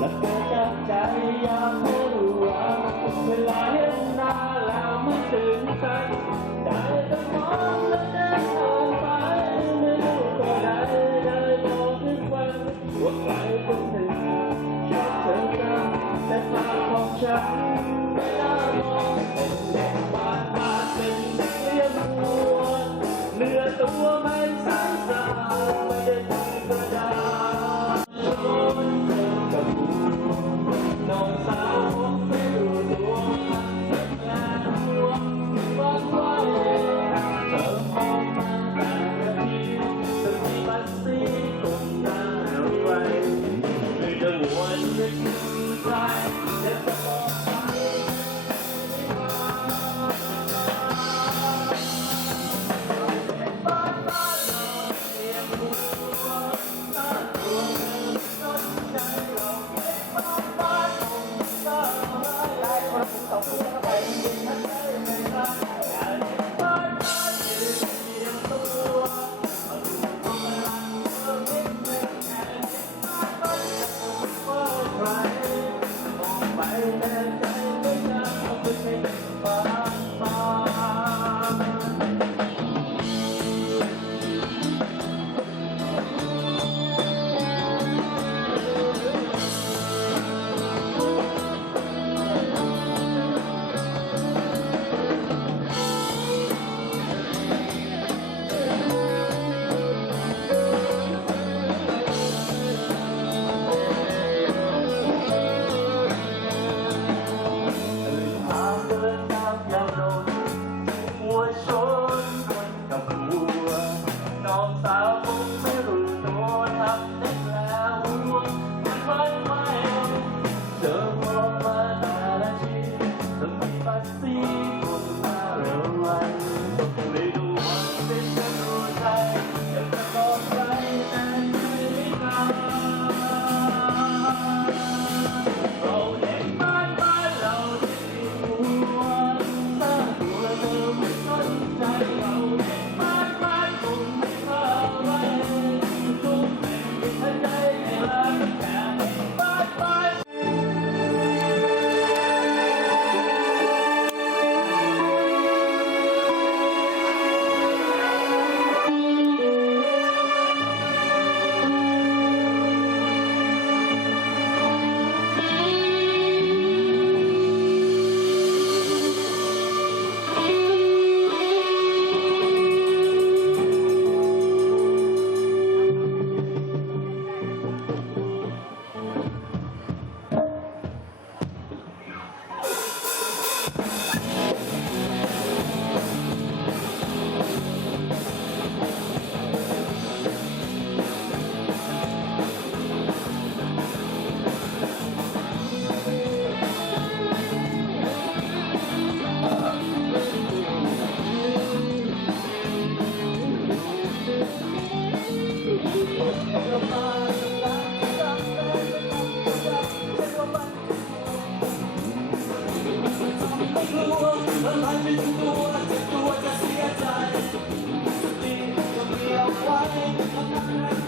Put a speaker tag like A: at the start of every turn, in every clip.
A: และเธอจับใจอยากให้รู้ว่าเวลาเห็นหน้าแล้วมันตื่นเต้นได้แต่มองและเดินผ่านไปไม่รู้ก็ได้ได้บอกทุกวันว่าใครคนหนึ่งชอบเธอจังแต่ภาพของฉันไม่ามองเป็นเด็กบานบานเป็นเด็กเลี้ยงวัวเนื้อตัวไม่ใส Thank you.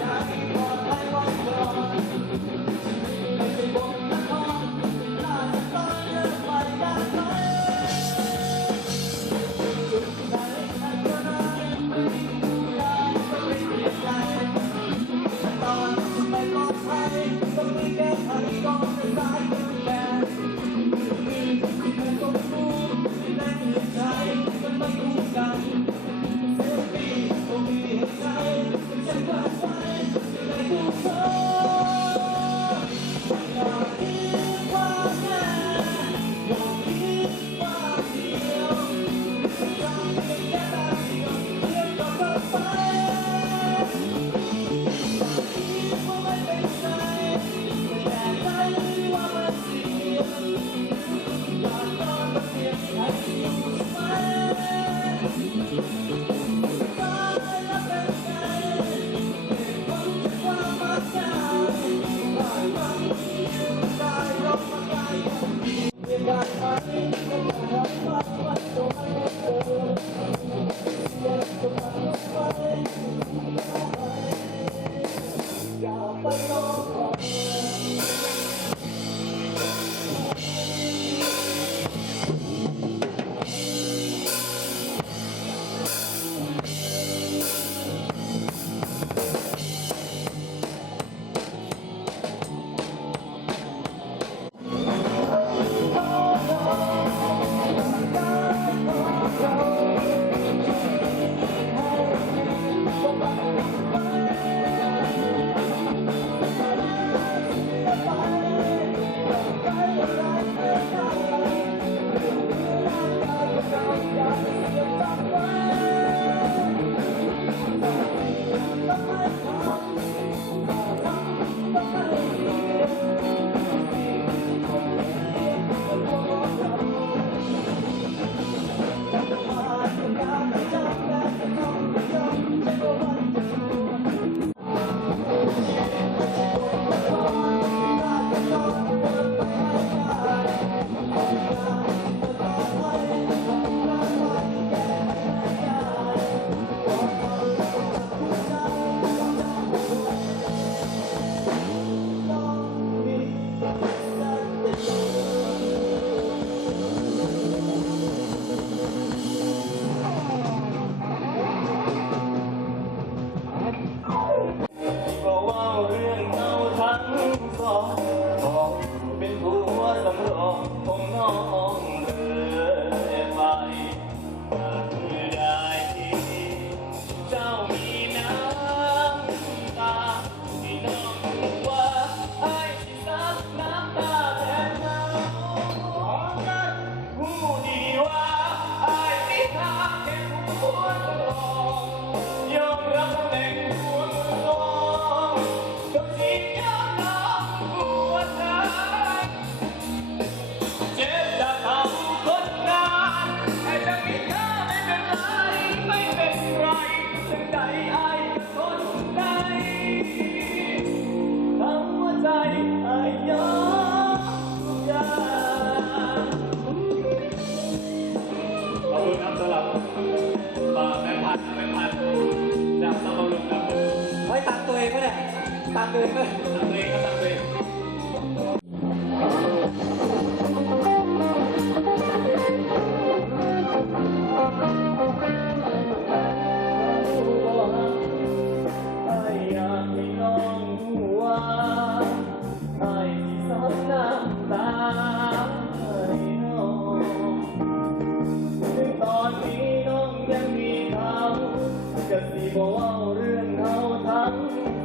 A: จะสิบอกว่าเรื่องเขาทั้ง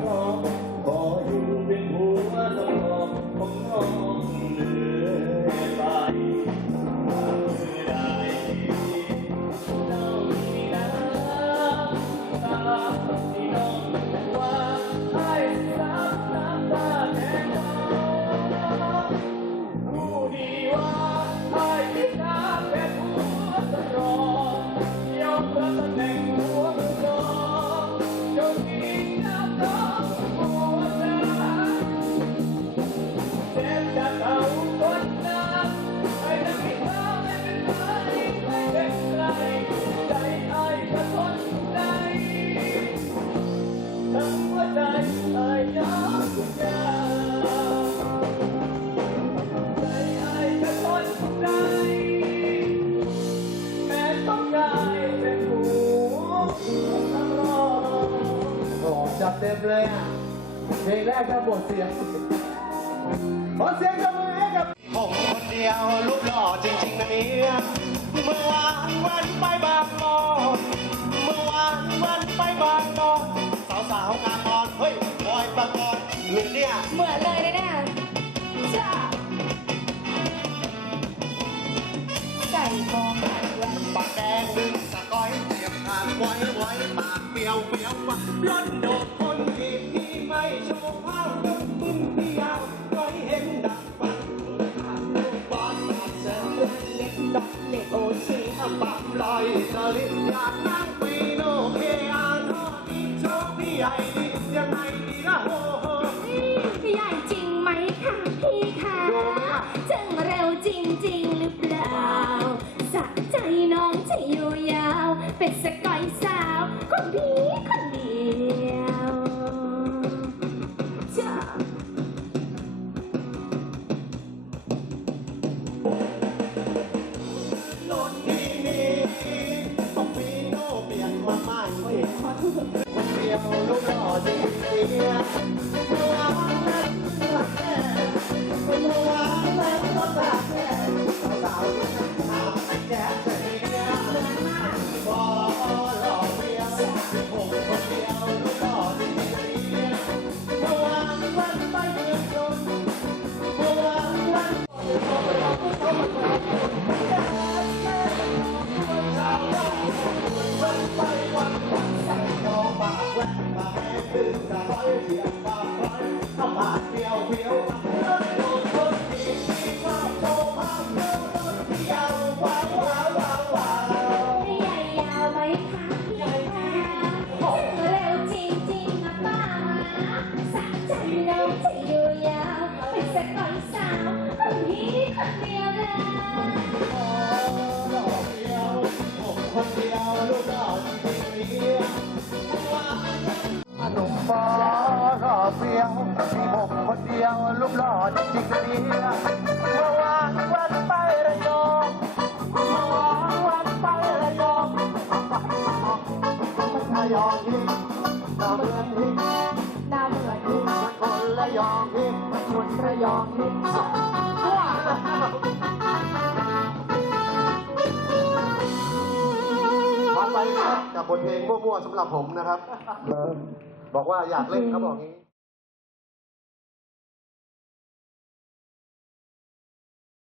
A: สอง เป็นหัวสมองของน้อง จัดเต็
B: มเลยอะเพลงแรกครับบทเสียงขอเสียงกับมือให้กับ
C: ผมคนเดียวรูปหล่อจริงๆนะเนี่ยเมื่อวานวันไปบางบอนเมื่อวานวันไปบางบอนสาวๆงามอนเฮ้ยบอยประกอบหรือเนี่ย
D: เหมือนเลยนะเนี่ยจ้าใส่มองหันแว่น
C: ปากแดงดึงสะก้อยเสียบทางไว้ไว้ปากเปรียวเปรียวว่าร้อนโดดคนที่ที่ไม่โชว์ภาพยนต์มึงที่ยวไว้เห็นดักฟังทางลูกบอลมาเซ็น
D: เล็กดอกเล็กโอเช
C: ปับลอยสลิดอยากนั่งปีโนเคอาร์ทอดีโชว์พี่ใหญ่ดียังไงดีละโฮโฮ
D: ใหญ่จริงไหมคะพี่คะจึงเร็วจริงๆหรือเปล่าสะใจน้องจะอยู่ยาว เป็นสกอยส
C: หล่อเดียวผมคนเดียวลูกหล่อจริงๆเรียว้าว
B: หนุ่มฟอรอเปรียวมีผมคนเดียวรูปหล่อจริงๆเนี่ยเมื่อวานวันไประยองเมื่อวานวันไประยองมันระยองที่น่าเหมือนที่
D: หน้าเหมือนที่
B: มันคนระยองที่
D: คนระยองนี่
B: ผ่านไปนะครับกับบทเพลงมั่วๆสำหรับผมนะครับ บอกว่าอยากเล่นเขาบอกงี้